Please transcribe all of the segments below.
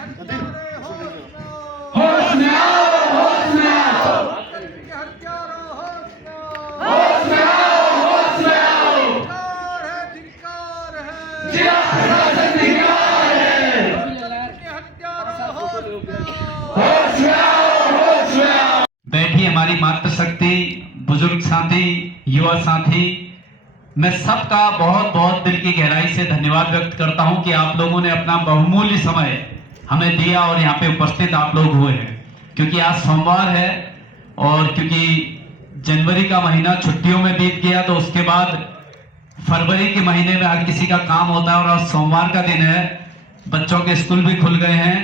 होश में आओ, होश में आओ, होश में आओ, होश में आओ। जिला प्रशासन धिक्कार है। होश में आओ, होश में आओ। बैठी हमारी मातृशक्ति, बुजुर्ग साथी, युवा साथी, मैं सबका बहुत बहुत दिल की गहराई से धन्यवाद व्यक्त करता हूं कि आप लोगों ने अपना बहुमूल्य समय हमें दिया और यहाँ पे उपस्थित आप लोग हुए हैं। क्योंकि आज सोमवार है और क्योंकि जनवरी का महीना छुट्टियों में बीत गया, तो उसके बाद फरवरी के महीने में हर किसी का काम होता है और आज सोमवार का दिन है, बच्चों के स्कूल भी खुल गए हैं,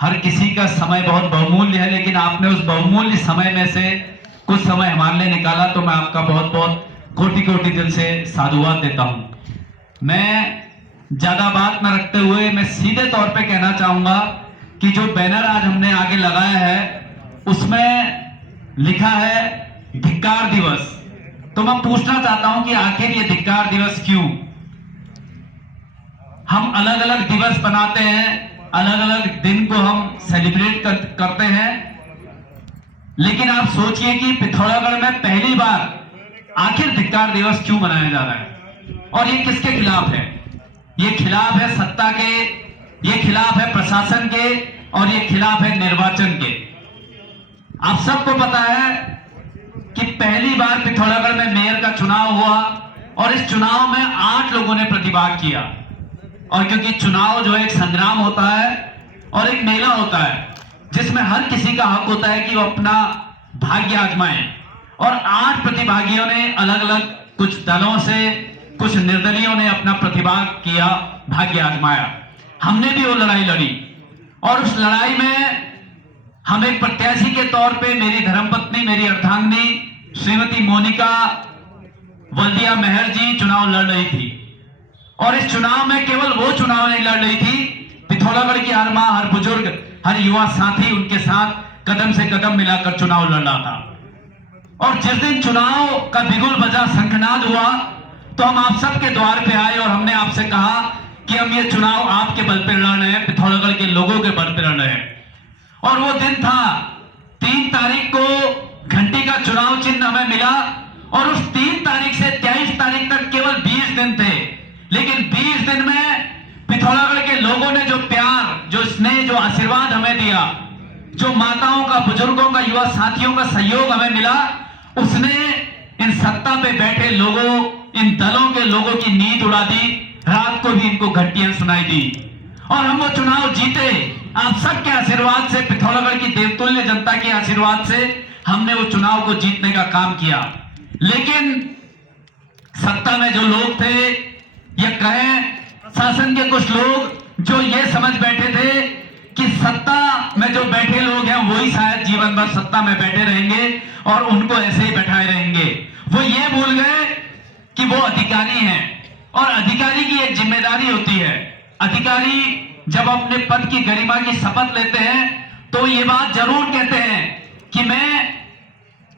हर किसी का समय बहुत बहुमूल्य है। लेकिन आपने उस बहुमूल्य समय में से कुछ समय हमारे लिए निकाला, तो मैं आपका बहुत बहुत कोटि कोटि दिल से साधुवाद देता हूं। मैं ज्यादा बात न रखते हुए मैं सीधे तौर पे कहना चाहूंगा कि जो बैनर आज हमने आगे लगाया है उसमें लिखा है धिक्कार दिवस। तो मैं पूछना चाहता हूं कि आखिर ये धिक्कार दिवस क्यों? हम अलग अलग दिवस बनाते हैं, अलग अलग दिन को हम सेलिब्रेट करते हैं, लेकिन आप सोचिए कि पिथौरागढ़ में पहली बार आखिर धिक्कार दिवस क्यों मनाया जा रहा है? और ये किसके खिलाफ है? ये खिलाफ है सत्ता के, ये खिलाफ है प्रशासन के, और ये खिलाफ है निर्वाचन के। आप सबको पता है कि पहली बार पिथौरागढ़ में मेयर का चुनाव हुआ और इस चुनाव में 8 लोगों ने प्रतिभाग किया। और क्योंकि चुनाव जो एक संग्राम होता है और एक मेला होता है जिसमें हर किसी का हक होता है कि वो अपना भाग्य आजमाए, और 8 प्रतिभागियों ने अलग अलग कुछ दलों से, कुछ निर्दलियों ने अपना प्रतिभाग किया, भाग्य आजमाया। हमने भी वो लड़ाई लड़ी और उस लड़ाई में हम एक प्रत्याशी के तौर पे मेरी धर्मपत्नी, मेरी अर्धांगिनी श्रीमती मोनिका वल्दिया मेहर जी चुनाव लड़ रही थी। और इस चुनाव में केवल वो चुनाव नहीं लड़ रही थी, पिथौरागढ़ की हर मां, हर बुजुर्ग, हर युवा साथी उनके साथ कदम से कदम मिलाकर चुनाव लड़ रहा था। और जिस दिन चुनाव का बिगुल बजा, शंखनाद हुआ, तो हम आप सबके द्वार पे आए और हमने आपसे कहा कि हम ये चुनाव आपके बल पे लड़ रहे हैं, पिथौरागढ़ के लोगों के बल पे लड़ रहे हैं। और वो दिन था 3 तारीख को घंटी का चुनाव चिन्ह हमें मिला, और उस 3 तारीख से 23 तारीख तक केवल 20 दिन थे। लेकिन 20 दिन में पिथौरागढ़ के लोगों ने जो प्यार, जो स्नेह, जो आशीर्वाद हमें दिया, जो माताओं का, बुजुर्गों का, युवा साथियों का सहयोग हमें मिला, उसने इन सत्ता पे बैठे लोगों, इन दलों के लोगों की नींद उड़ा दी। रात को भी इनको घंटियां सुनाई दी और हम वो चुनाव जीते। आप सबके आशीर्वाद से, पिथौरागढ़ की देवतुल्य जनता के आशीर्वाद से हमने वो चुनाव को जीतने का काम किया। लेकिन सत्ता में जो लोग थे, या कहें शासन के कुछ लोग, जो ये समझ बैठे थे कि सत्ता में जो बैठे लोग हैं वही शायद जीवन भर सत्ता में बैठे रहेंगे और उनको ऐसे ही बैठाए रहेंगे। वो ये भूल गए कि वो अधिकारी हैं और अधिकारी की एक जिम्मेदारी होती है। अधिकारी जब अपने पद की गरिमा की शपथ लेते हैं तो ये बात जरूर कहते हैं कि मैं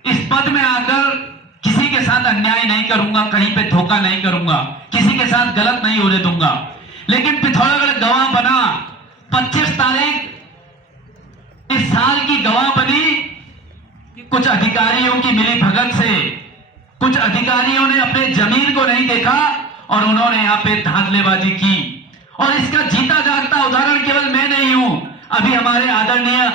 इस पद में आकर किसी के साथ अन्याय नहीं करूंगा, कहीं पे धोखा नहीं करूंगा, किसी के साथ गलत नहीं होने दूंगा। लेकिन पिथौरागढ़ गवाह बना, 25 तारीख इस साल की गवाह बनी कि कुछ अधिकारियों की मिली भगत से कुछ अधिकारियों ने अपने जमीन को नहीं देखा और उन्होंने यहां पे धांधलेबाजी की। और इसका जीता जागता उदाहरण केवल मैं नहीं हूं, अभी हमारे आदरणीय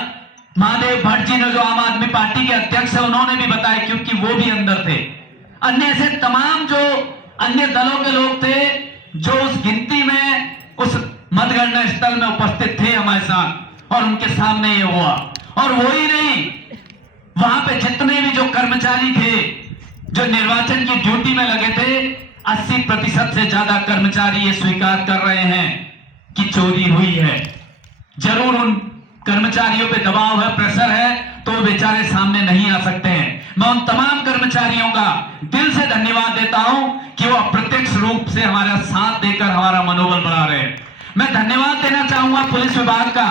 महादेव भट्ट जी ने, जो आम आदमी पार्टी के अध्यक्ष है, उन्होंने भी बताया, क्योंकि वो भी अंदर थे। अन्य ऐसे तमाम जो अन्य दलों के लोग थे जो उस गिनती में, उस मतगणना स्थल में उपस्थित थे हमारे साथ, और उनके सामने ये हुआ। और वो ही नहीं, वहां पे जितने भी जो कर्मचारी थे जो निर्वाचन की ड्यूटी में लगे थे, 80% से ज्यादा कर्मचारी ये स्वीकार कर रहे हैं कि चोरी हुई है। जरूर उन कर्मचारियों पे दबाव है, प्रेशर है, तो बेचारे सामने नहीं आ सकते हैं। मैं उन तमाम कर्मचारियों का दिल से धन्यवाद देता हूं कि वो अप्रत्यक्ष रूप से हमारा साथ देकर हमारा मनोबल बढ़ा रहे हैं। मैं धन्यवाद देना चाहूंगा पुलिस विभाग का।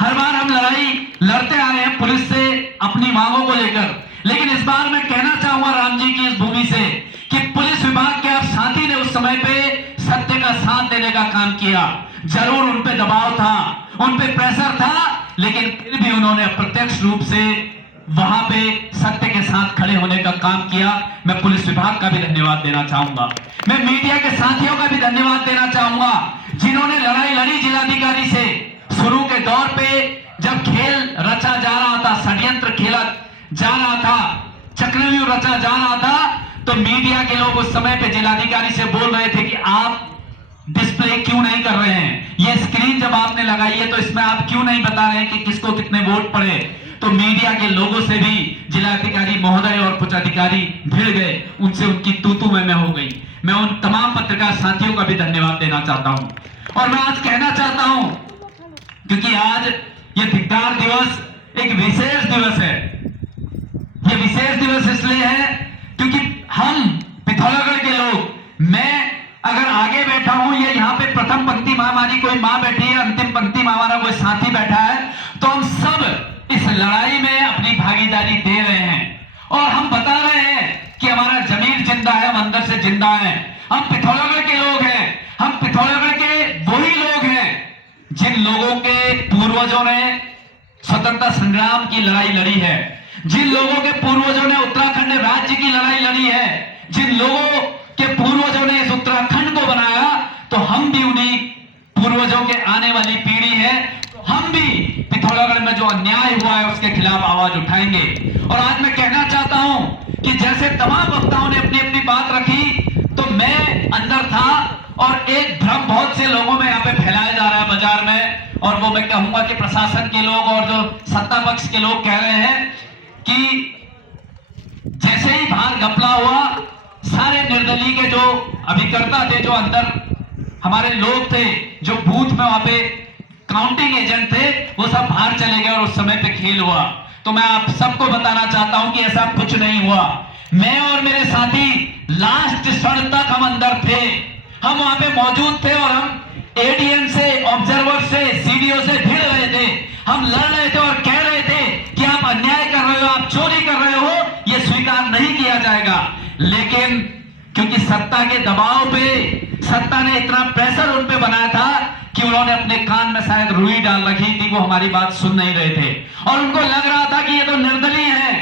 हर बार हम लड़ाई लड़ते आए हैं पुलिस से अपनी मांगों को लेकर, लेकिन इस बार मैं कहना चाहूंगा राम जी की इस भूमि से कि पुलिस विभाग के आप साथी ने उस समय पे सत्य का साथ देने का काम किया। जरूर उन पे दबाव था, उन पे प्रेशर था, लेकिन फिर भी उन्होंने अप्रत्यक्ष रूप से वहां पे सत्य के साथ खड़े होने का काम किया। मैं पुलिस विभाग का भी धन्यवाद देना चाहूंगा, मैं मीडिया के साथियों का भी धन्यवाद देना चाहूंगा, जिन्होंने लड़ाई लड़ी जिलाधिकारी से। शुरू के दौर पे जब खेल रचा जा रहा था, षड्यंत्र खेला जा रहा था, चक्रव्यूह रचा जा रहा था, तो मीडिया के लोग उस समय पे जिलाधिकारी से बोल रहे थे कि आप डिस्प्ले क्यों नहीं कर रहे हैं, ये स्क्रीन जब आपने लगाई है तो इसमें आप क्यों नहीं बता रहे हैं कि किसको कितने वोट पड़े। तो मीडिया के लोगों से भी जिलाधिकारी महोदय और कुछ अधिकारी भिड़ गए, उनसे उनकी तू मैं हो गई। मैं उन तमाम पत्रकार साथियों का भी धन्यवाद देना चाहता हूं। और मैं आज कहना चाहता हूं, क्योंकि आज ये धिक्कार दिवस एक विशेष दिवस है। ये विशेष दिवस इसलिए है क्योंकि हम पिथौरागढ़ के लोग, मैं अगर आगे बैठा हूं, ये यहाँ पे प्रथम पंक्ति में हमारी कोई मां बैठी है, अंतिम पंक्ति में हमारा कोई साथी बैठा है, तो हम सब इस लड़ाई में अपनी भागीदारी दे रहे हैं और हम बता रहे हैं कि हमारा जमीर जिंदा है, हम अंदर से जिंदा हैं। हम पिथौरागढ़ के लोग हैं, हम पिथौरागढ़ के वही लोग हैं जिन लोगों के पूर्वजों ने स्वतंत्रता संग्राम की लड़ाई लड़ी है, जिन लोगों के पूर्वजों ने उत्तराखंड राज्य की लड़ाई लड़ी है, जिन लोगों के पूर्वजों ने इस उत्तराखंड को बनाया। तो हम भी उन्हीं पूर्वजों के आने वाली पीढ़ी है, तो हम भी पिथौरागढ़ में जो अन्याय हुआ है उसके खिलाफ आवाज उठाएंगे। और आज मैं कहना चाहता हूं कि जैसे तमाम वक्ताओं ने अपनी अपनी बात रखी, तो मैं अंदर था और एक भ्रम बहुत से लोगों में यहाँ पे फैलाया जा रहा है बाजार में, और वो मैं कहूंगा कि प्रशासन के लोग और जो सत्ता पक्ष के लोग कह रहे हैं कि जैसे ही बाहर घपला हुआ, सारे निर्दलीय के जो अभिकर्ता थे, जो अंदर हमारे लोग थे, जो बूथ में वहां पे काउंटिंग एजेंट थे, वो सब बाहर चले गए और उस समय पे खेल हुआ। तो मैं आप सबको बताना चाहता हूं कि ऐसा कुछ नहीं हुआ। मैं और मेरे साथी लास्ट क्षण तक हम अंदर थे, हम वहां पे मौजूद थे और हम एडीएम से, ऑब्जर्वर से, सीडीओ से भिड़ रहे थे, हम लड़ रहे थे और कह रहे थे कि आप अन्याय कर रहे हो, आप चोरी कर रहे हो, यह स्वीकार नहीं किया जाएगा। लेकिन क्योंकि सत्ता के दबाव पे, सत्ता ने इतना प्रेशर उन पे बनाया था कि उन्होंने अपने कान में शायद रुई डाल रखी थी, वो हमारी बात सुन नहीं रहे थे और उनको लग रहा था कि ये तो निर्दलीय हैं,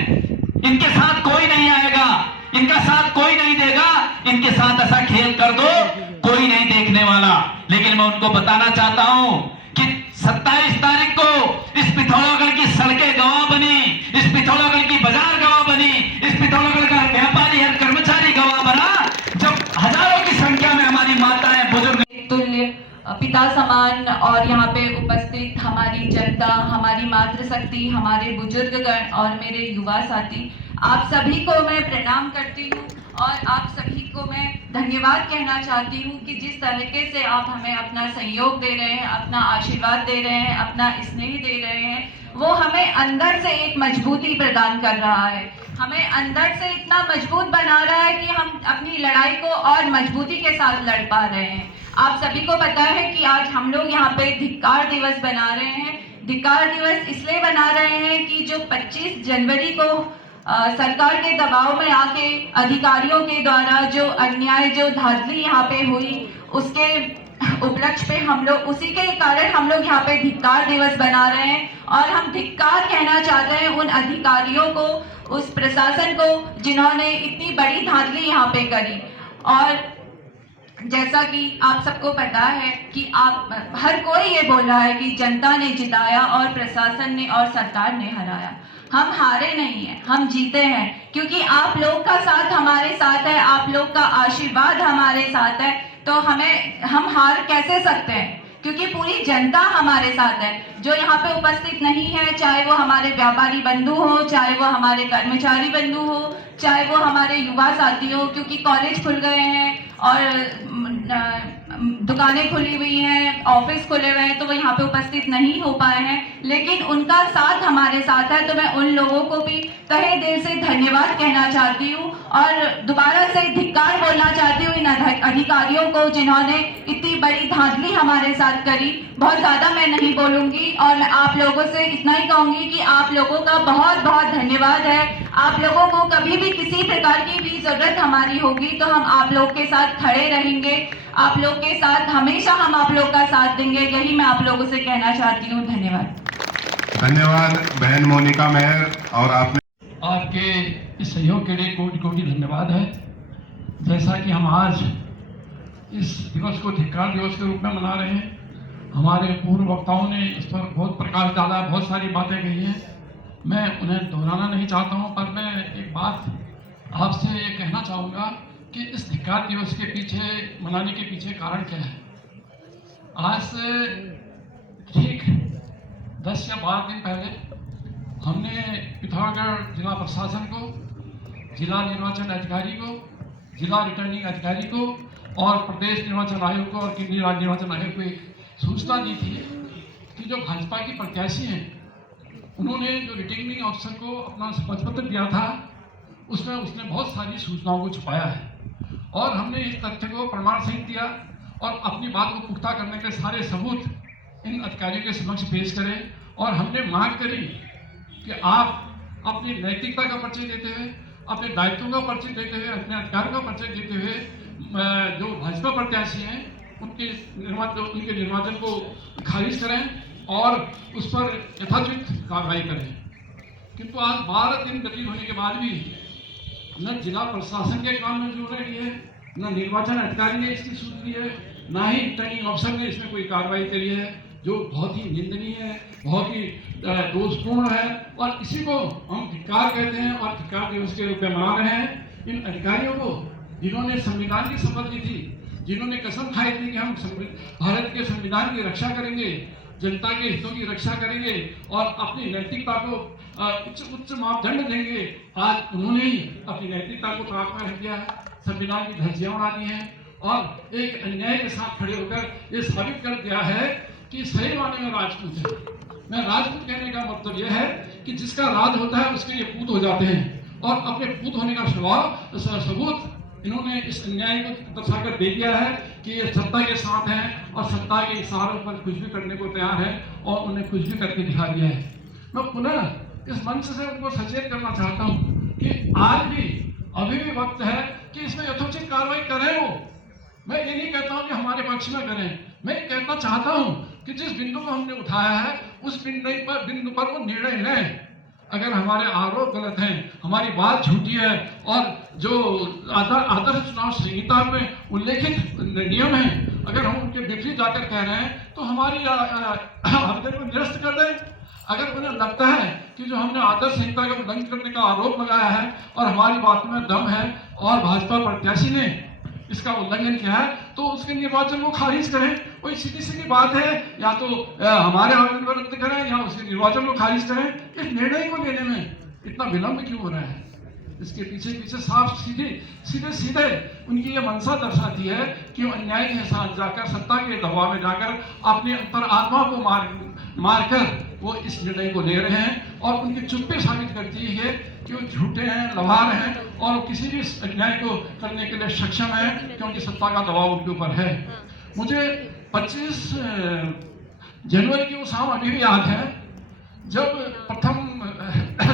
इनके साथ कोई नहीं आएगा, इनका साथ कोई नहीं देगा, इनके साथ ऐसा खेल कर दो, कोई नहीं देखने वाला। लेकिन मैं उनको बताना चाहता हूं कि 27 तारीख को इस पिथौरागढ़ की सड़कें गवाह बनी, इस पिथौरागढ़ की बाजार गवाह बनी, इस पिथौरागढ़ का व्यापारी हर कर्मचारी गवाह बना, जब हजारों की संख्या में हमारी माताएं, बुजुर्ग, तुल्य पिता समान और यहाँ पे उपस्थित हमारी जनता, हमारी मातृशक्ति, हमारे बुजुर्गगण और मेरे युवा साथी, आप सभी को मैं प्रणाम करती हूँ और आप सभी को मैं धन्यवाद कहना चाहती हूँ कि जिस तरीके से आप हमें अपना सहयोग दे रहे हैं, अपना आशीर्वाद दे रहे हैं, अपना स्नेह दे रहे हैं, वो हमें अंदर से एक मजबूती प्रदान कर रहा है, हमें अंदर से इतना मजबूत बना रहा है कि हम अपनी लड़ाई को और मजबूती के साथ लड़ पा रहे हैं। आप सभी को पता है कि आज हम लोग यहाँ पे धिक्कार दिवस बना रहे हैं। धिक्कार दिवस इसलिए बना रहे हैं कि जो 25 जनवरी को सरकार के दबाव में आके अधिकारियों के द्वारा जो अन्याय, जो धांधली यहाँ पे हुई, उसके उपलक्ष्य पे हम लोग, उसी के कारण हम लोग यहाँ पे धिक्कार दिवस बना रहे हैं और हम धिक्कार कहना चाहते हैं उन अधिकारियों को, उस प्रशासन को जिन्होंने इतनी बड़ी धांधली यहाँ पे करी। और जैसा कि आप सबको पता है कि आप हर कोई ये बोल रहा है कि जनता ने जिताया और प्रशासन ने और सरकार ने हराया। हम हारे नहीं हैं, हम जीते हैं, क्योंकि आप लोग का साथ हमारे साथ है, आप लोग का आशीर्वाद हमारे साथ है। तो हम हार कैसे सकते हैं, क्योंकि पूरी जनता हमारे साथ है। जो यहाँ पे उपस्थित नहीं है, चाहे वो हमारे व्यापारी बंधु हो, चाहे वो हमारे कर्मचारी बंधु हो, चाहे वो हमारे युवा साथी हो, क्योंकि कॉलेज खुल गए हैं और दुकानें खुली हुई हैं, ऑफिस खुले हुए हैं, तो वो यहाँ पे उपस्थित नहीं हो पाए हैं, लेकिन उनका साथ हमारे साथ है। तो मैं उन लोगों को भी तहे दिल से धन्यवाद कहना चाहती हूँ और दोबारा से धिक्कार बोलना चाहती हूँ इन अधिकारियों को जिन्होंने इतनी बड़ी धांधली हमारे साथ करी। बहुत ज़्यादा मैं नहीं बोलूँगी और मैं आप लोगों से इतना ही कहूँगी कि आप लोगों का बहुत बहुत धन्यवाद है। आप लोगों को कभी भी किसी प्रकार की भी ज़रूरत हमारी होगी तो हम आप लोग के साथ खड़े रहेंगे, आप लोग के साथ हमेशा हम आप लोग का साथ देंगे। यही मैं आप लोगों से कहना चाहती हूँ। धन्यवाद। धन्यवाद बहन मोनिका मेहर। और आपने आपके इस सहयोग के लिए कोटि कोटि धन्यवाद है। जैसा कि हम आज इस दिवस को धिक्कार दिवस के रूप में मना रहे हैं, हमारे पूर्व वक्ताओं ने इस पर बहुत प्रकाश डाला, बहुत सारी बातें कही हैं, मैं उन्हें दोहराना नहीं चाहता हूं, पर मैं एक बात आपसे ये कहना चाहूँगा कि इस धिक्कार दिवस के पीछे मनाने के पीछे कारण क्या है। आज से ठीक 10 या 12 दिन पहले हमने पिथौरागढ़ जिला प्रशासन को, जिला निर्वाचन अधिकारी को, जिला रिटर्निंग अधिकारी को और प्रदेश निर्वाचन आयोग को और केंद्रीय राज्य निर्वाचन आयोग को एक सूचना दी थी कि जो भाजपा की प्रत्याशी हैं उन्होंने जो रिटर्निंग ऑफिसर को अपना शपथ पत्र दिया था उसमें उसने बहुत सारी सूचनाओं को छुपाया है और हमने इस तथ्य को प्रमाण सहित दिया और अपनी बात को पुख्ता करने के सारे सबूत इन अधिकारियों के समक्ष पेश करें और हमने मांग करी कि आप अपनी नैतिकता का परिचय देते हुए, अपने दायित्वों का परिचय देते हुए, अपने अधिकारों का परिचय देते हुए जो भाजपा प्रत्याशी हैं उनके निर्वाचन को खारिज करें और उस पर यथाचित कार्रवाई करें। किंतु आज 12 दिन व्यतीत होने के बाद भी न जिला प्रशासन के काम में जो रही है, न निर्वाचन अधिकारी ने इसकी सूच ली है, न ही रिटर्निंग ऑफिसर ने इसमें कोई कार्रवाई करी है, जो बहुत ही निंदनीय है, बहुत ही दोषपूर्ण है और इसी को हम धिक्कार कहते हैं और धिक्कार दिवस के रूप में मना रहे हैं। इन अधिकारियों को जिन्होंने संविधान की शपथ ली थी, जिन्होंने कसम खाई थी कि हम भारत के संविधान की रक्षा करेंगे, जनता के हितों की रक्षा करेंगे और अपनी नैतिकता को उच्च मापदंड देंगे, आज उन्होंने ही अपनी नैतिकता को ताक में रख दिया है, संविधान की धज्जियां उड़ा दी हैं और एक अन्याय के साथ खड़े होकर ये साबित कर दिया है कि सही मायने में राजपूत है। मैं राजपूत कहने का मतलब यह है कि जिसका राज होता है उसके ये पूत हो जाते हैं और अपने पूत होने का स्वभाव सबूत इन्होंने इस अन्याय को दर्शाकर दे दिया है कि ये सत्ता के साथ हैं और सत्ता के इशारों पर कुछ भी करने को तैयार है और उन्हें कुछ भी करके दिखा दिया है। मैं पुनः इस मंच से उनको सचेत करना चाहता हूँ कि आज भी अभी भी वक्त है कि इसमें यथोचित कार्रवाई करें। वो मैं ये नहीं कहता हूँ कि हमारे पक्ष में करें, मैं कहना चाहता हूँ कि जिस बिंदु को हमने उठाया है उस बिंदु पर वो निर्णय लें। अगर हमारे आरोप गलत हैं, हमारी बात झूठी है और जो आदर्श चुनाव संहिता में उल्लेखित नियम है अगर हम उनके विपरीत जाकर कह रहे हैं तो हमारी आवेदन को निरस्त कर दें। अगर उन्हें लगता है कि जो हमने आदर्श संहिता का उल्लंघन करने का आरोप लगाया है और हमारी बात में दम है और भाजपा प्रत्याशी ने इसका उल्लंघन किया है तो उसके निर्वाचन को खारिज करें। कोई सीधी सीधी बात है, या तो हमारे आवेदन को रद्द करें या उसके निर्वाचन को खारिज करें। इस निर्णय को लेने में इतना विलंब क्यों हो रहा है? इसके पीछे साफ सीधे उनकी ये मंशा दर्शाती है कि वो अन्याय के साथ जाकर, सत्ता के दबाव में जाकर अपने अंतरात्मा को मारकर वो इस निर्णय को ले रहे हैं और उनकी चुप्पी साबित करती है कि वो झूठे हैं, लवार हैं और किसी भी अन्याय को करने के लिए सक्षम है क्योंकि सत्ता का दबाव उनके ऊपर है। मुझे 25 जनवरी की वो शाम अभी भी याद है जब प्रथम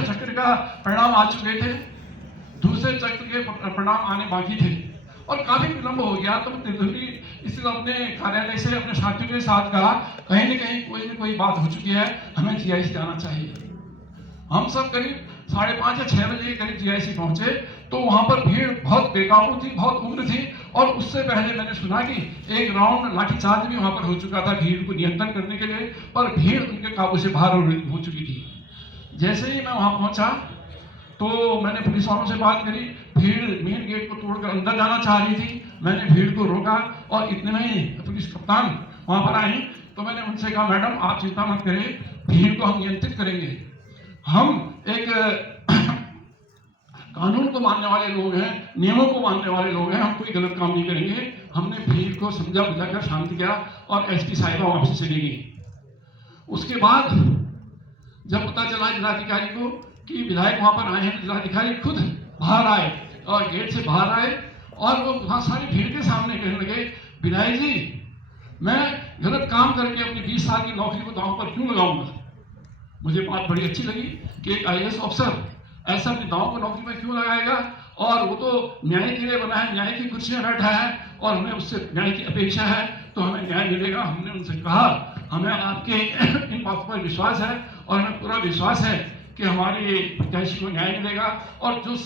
चक्र का परिणाम आ चुके थे, दूसरे चक्र के परिणाम आने बाकी थे और काफी विलंब हो गया। तो दिल्ली इसलिए अपने कार्यालय से अपने साथियों के साथ कहा कहीं न कहीं कोई न कोई बात हो चुकी है, हमें जीआईसी जाना चाहिए। हम सब करीब 5:30 या 6 बजे के करीब जीआईसी पहुंचे तो वहां पर भीड़ बहुत बेकाबू थी, बहुत उग्र थी और उससे पहले मैंने सुना कि एक राउंड लाठीचार्ज भी वहां पर हो चुका था भीड़ को नियंत्रण करने के लिए, पर भीड़ उनके काबू से बाहर हो चुकी थी। जैसे ही मैं वहां पहुंचा तो मैंने पुलिस वालों से बात करी, भीड़ मेन गेट को तोड़कर अंदर जाना चाह रही थी। मैंने भीड़ को रोका और इतने में ही पुलिस कप्तान वहां पर आई तो मैंने उनसे कहा मैडम आप चिंता मत करें, भीड़ को हम नियंत्रित करेंगे। हम एक कानून को मानने वाले लोग हैं, नियमों को मानने वाले लोग हैं, हम कोई गलत काम नहीं करेंगे। हमने भीड़ को समझा बुझाकर शांत किया और एसपी साहिबा वापस चली गई। उसके बाद जब पता चला जिलाधिकारी को कि विधायक वहां पर आए हैं, जिलाधिकारी खुद बाहर आए और गेट से बाहर आए और वो वहां सारी भीड़ के सामने कहने लगे विधायक जी मैं गलत काम करके अपनी 20 साल की नौकरी को दांव पर क्यों लगाऊंगा? मुझे बात बड़ी अच्छी लगी कि एक IAS अफसर ऐसा अपनी दांव को नौकरी में क्यों लगाएगा, और वो तो न्याय के लिए बना है, न्याय की कुर्सी में बैठा है और हमें उससे न्याय की अपेक्षा है, तो हमें न्याय मिलेगा। हमने उनसे कहा हमें आपके इन बातों पर विश्वास है और हमें पूरा विश्वास है कि हमारे प्रत्याशी को न्याय मिलेगा और जो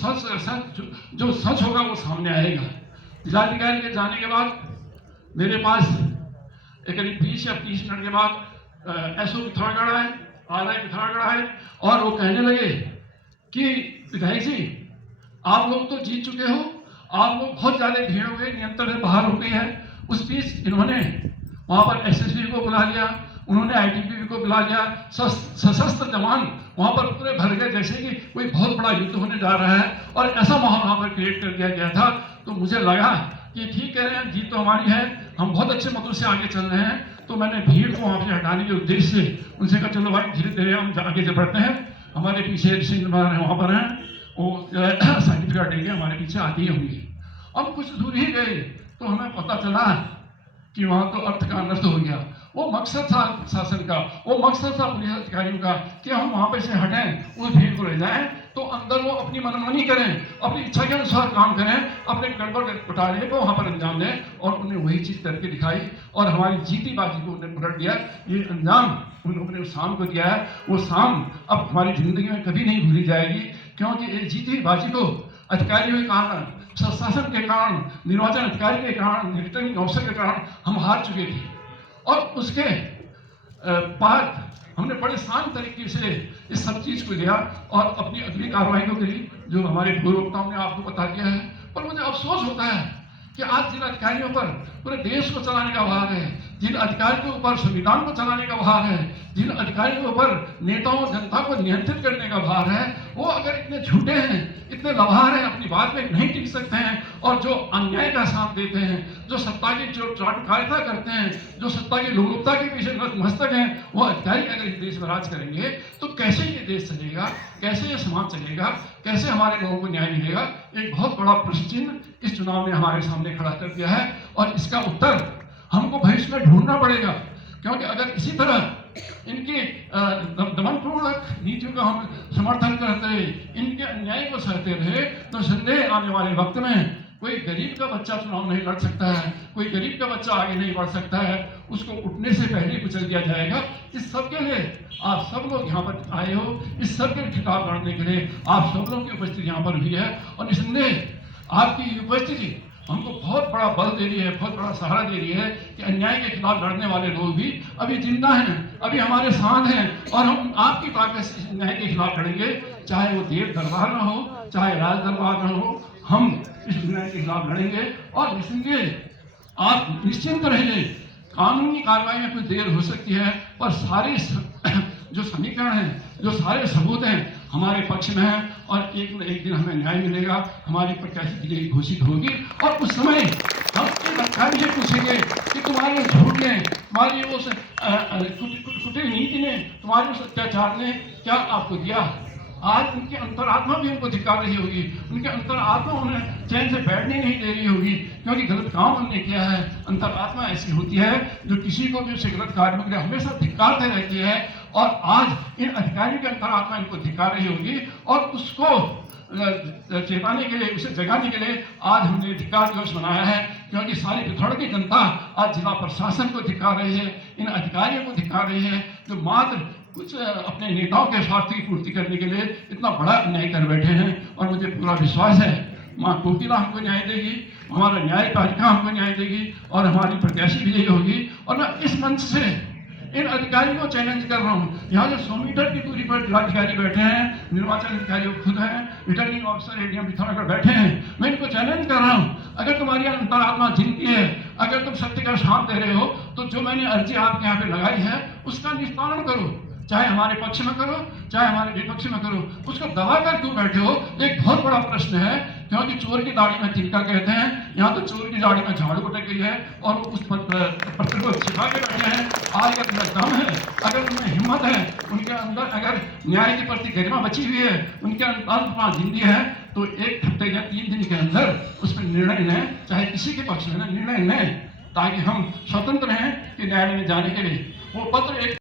सच होगा वो सामने आएगा। जिलाधिकारी के जाने के बाद मेरे पास करीब 20 या 30 मिनट के बाद SO पिथौरागढ़ आए, RI पिथौरागढ़ आए और वो कहने लगे कि विधायक जी आप लोग तो जीत चुके हो, आप लोग बहुत ज्यादा भीड़ हो गई, नियंत्रण से बाहर हो गई है। उस बीच इन्होंने वहां पर SSB को बुला लिया, उन्होंने ITBP को बुला लिया, सशस्त्र जवान वहां पर पूरे भर गए जैसे कि कोई बहुत बड़ा युद्ध होने जा रहा है, और ऐसा माहौल वहां पर क्रिएट कर दिया गया था। तो मुझे लगा कि ठीक कह रहे हैं, जीत तो हमारी है, हम बहुत अच्छे मतों से आगे चल रहे हैं। तो मैंने भीड़ को वहां से हटाने के उद्देश्य से उनसे कहा चलो भाई धीरे धीरे हम आगे बढ़ते हैं। हमारे पीछे सिंह वहां पर हैं, वो सर्टिफिकेट देंगे, हमारे पीछे आती ही होंगी। अब कुछ दूर ही गए तो हमें पता चला कि वहां तो अर्थ का अनर्थ हो गया। वो मकसद था शासन का, वो मकसद था पुलिस अधिकारियों का कि हम वहां पे से हटें, उस भीड़ को ले जाएं, तो अंदर वो अपनी मनमानी करें, अपनी इच्छा के अनुसार काम करें, अपने गड़बड़ घोटाले को वहां पर अंजाम दें, और उन्हें वही चीज करके दिखाई और हमारी जीती बाजी को उन्हें पलट दिया। ये अंजाम उन्होंने उस शाम को दिया है, वो शाम अब हमारी जिंदगी में कभी नहीं भूली जाएगी, क्योंकि ये जीती बाजी को अधिकारियों के कारण, प्रशासन के कारण, निर्वाचन अधिकारी के कारण, रिटर्निंग ऑफिसर के कारण हम हार चुके थे। और उसके बाद हमने बड़े शांत तरीके से इस सब चीज को लिया और अपनी अगली कार्रवाई को करी, जो हमारे पूर्ववक्ताओं ने आपको बता दिया है। पर मुझे अफसोस होता है कि आज जिन अधिकारियों पर पूरे देश को चलाने का भार है, जिन अधिकारियों के ऊपर संविधान को चलाने का भार है, जिन अधिकारियों के ऊपर नेताओं जनता को नियंत्रित करने का भार है, वो अगर इतने झूठे हैं, इतने लभार हैं, अपनी बात में नहीं टिक सकते हैं, और जो अन्याय का साथ देते हैं, जो सत्ता की चाटुकारिता करते हैं, जो सत्ता की लोलुपता के पीछे नतमस्तक हैं, वो अधिकारी अगर इस देश में राज करेंगे तो कैसे ये देश चलेगा, कैसे ये समाज चलेगा, कैसे हमारे लोगों को न्याय मिलेगा? एक बहुत बड़ा प्रश्न चिन्ह इस चुनाव ने हमारे सामने खड़ा कर दिया है, और इसका उत्तर हमको भविष्य में ढूंढना पड़ेगा। क्योंकि अगर इसी तरह इनकी दमनपूर्वक नीतियों का हम समर्थन करते, इनके अन्याय को सहते रहे, तो संदेह आने वाले वक्त में कोई गरीब का बच्चा चुनाव नहीं लड़ सकता है, कोई गरीब का बच्चा आगे नहीं बढ़ सकता है, उसको उठने से पहले कुचल दिया जाएगा। इस सब के लिए आप सब लोग यहाँ पर आए हो, इस सब के खिलाफ लड़ने के लिए आप सब लोगों की उपस्थिति यहाँ पर हुई है, और निसंदेह आपकी उपस्थिति हमको बहुत बड़ा बल दे रही है, बहुत बड़ा सहारा दे रही है कि अन्याय के खिलाफ लड़ने वाले लोग भी अभी जिंदा हैं, अभी हमारे साथ हैं, और हम आपकी ताकत से अन्याय के खिलाफ लड़ेंगे, चाहे वो देव दरबार ना हो, चाहे राज दरबार ना हो, हम इस अन्याय के खिलाफ लड़ेंगे। और निसंदेह आप निश्चिंत रहिए, कानूनी कार्रवाई में कुछ देर हो सकती है, पर सारे जो समीकरण हैं, जो सारे सबूत हैं हमारे पक्ष में हैं, और एक न एक दिन हमें न्याय मिलेगा, हमारी प्रत्याशी की जगह घोषित होगी, और उस समय हम अधिकारी से पूछेंगे कि तुम्हारे झूठ ने, तुम्हारी उस कुटिल नीति ने, तुम्हारे उस अत्याचार ने क्या आपको दिया? आज उनकी अंतरात्मा भी उनको धिक्कार रही होगी, उनके अंतरात्मा उन्हें चैन से बैठने नहीं दे रही होगी, क्योंकि गलत काम उन्होंने किया है। अंतरात्मा ऐसी होती है जो किसी को भी उसे गलत कार्यों के लिए हमेशा धिक्कारते रहती है, और आज इन अधिकारियों की अंतरात्मा इनको धिक्कार रही होगी, और उसको चेताने के लिए, उसे जगाने के लिए आज हमने धिक्कार दिवस मनाया है, क्योंकि सारी पिथौरागढ़ की जनता आज जिला प्रशासन को धिक्कार रही है, इन अधिकारियों को धिक्कार रही है, जो मात्र कुछ अपने नेताओं के स्वार्थ की पूर्ति करने के लिए इतना बड़ा अन्याय कर बैठे हैं। और मुझे पूरा विश्वास है माँ कोकिला हमको न्याय देगी, हमारा न्याय पालिका हमको न्याय देगी, और हमारी प्रत्याशी विजयी होगी। और मैं इस मंच से इन अधिकारियों को चैलेंज कर रहा हूँ, यहाँ जो 100 मीटर की दूरी पर जिलाधिकारी बैठे हैं, निर्वाचन अधिकारी खुद हैं, रिटर्निंग ऑफिसर एडीएम पिथौरागढ़ बैठे हैं, मैं इनको चैलेंज कर रहा हूँ, अगर तुम्हारी अंतरात्मा जिंदगी है, अगर तुम सत्य का साथ दे रहे हो, तो जो मैंने अर्जी आपके यहाँ पे लगाई है उसका निस्तारण करो, चाहे हमारे पक्ष में करो, चाहे हमारे विपक्ष में करो, उसको दबा कर क्यों बैठे हो? एक बहुत बड़ा प्रश्न है, क्योंकि चोर की दाढ़ी में तिनका कहते हैं, यहाँ तो चोर की दाढ़ी में झाड़ू उठक गई है, और वो उस पत्र को छिपा के बैठे हैं। आज अगर उनमें दम है, अगर उनमें हिम्मत है, उनके अंदर अगर न्याय के प्रति गरिमा बची हुई है, उनके अंदर जिंदगी है, तो 1 हफ्ते या 3 दिन के अंदर उस पर निर्णय लें, चाहे किसी के पक्ष में निर्णय लें, ताकि हम स्वतंत्र हैं कि न्यायालय में जाने के लिए। वो पत्र एक